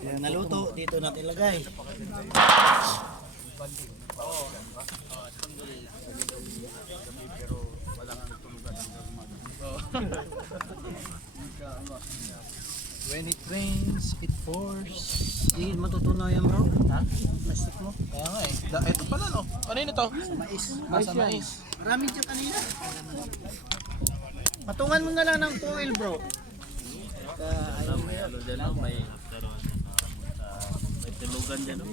Yan, naluto. Dito natin ilagay. When it rains, it pours. Hindi matutunaw yan bro. Ha? Plastic mo. Kaya nga eh. Ito pala no. Ano yun ito? Mais. Nasa mais. Marami dyan kanina. Patungan mo na lang ng foil bro. May ano dyan, no? May tilugan dyan. No?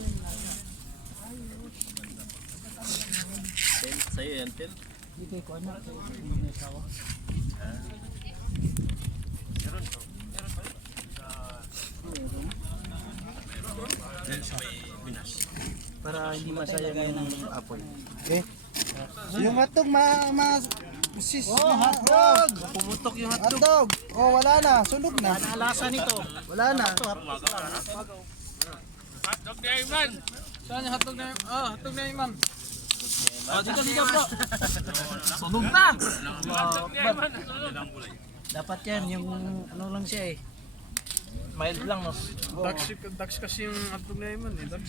Tel, sa'yo yan, Tel. Hindi kayo ko ano. Hindi may sawa. Para hindi masayang yung apoy. Okay. Yung hotdog sis. Oh, hotdog! Pumutok yung hotdog. Hotdog. Oh, wala na. Sunog na. Ano alasa nito? Wala na. Hotdog na Iman. Saan yung hotdog na Iman? Oh, hotdog na Iman. Oh, dito bro. Sunog na. Hotdog na Iman. Dapat yan, yung ano lang siya eh. Mild lang no. Dax kasi yung hotdog na Iman eh. Dax.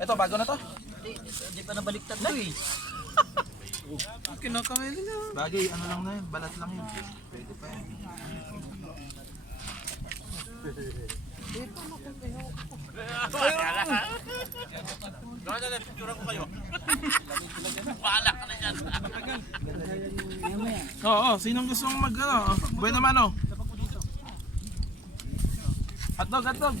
Ito, bago na to? Hindi pa nabaliktad to eh. Kinakamay nila. Bagay, ano lang na yun. Balat lang yun. Pwede pa yan. Gawin na, picture ko kayo. Bahala ka na dyan. Oo, sinong gusto mong mag ano? Buwan naman oh. Hotdog, hotdog.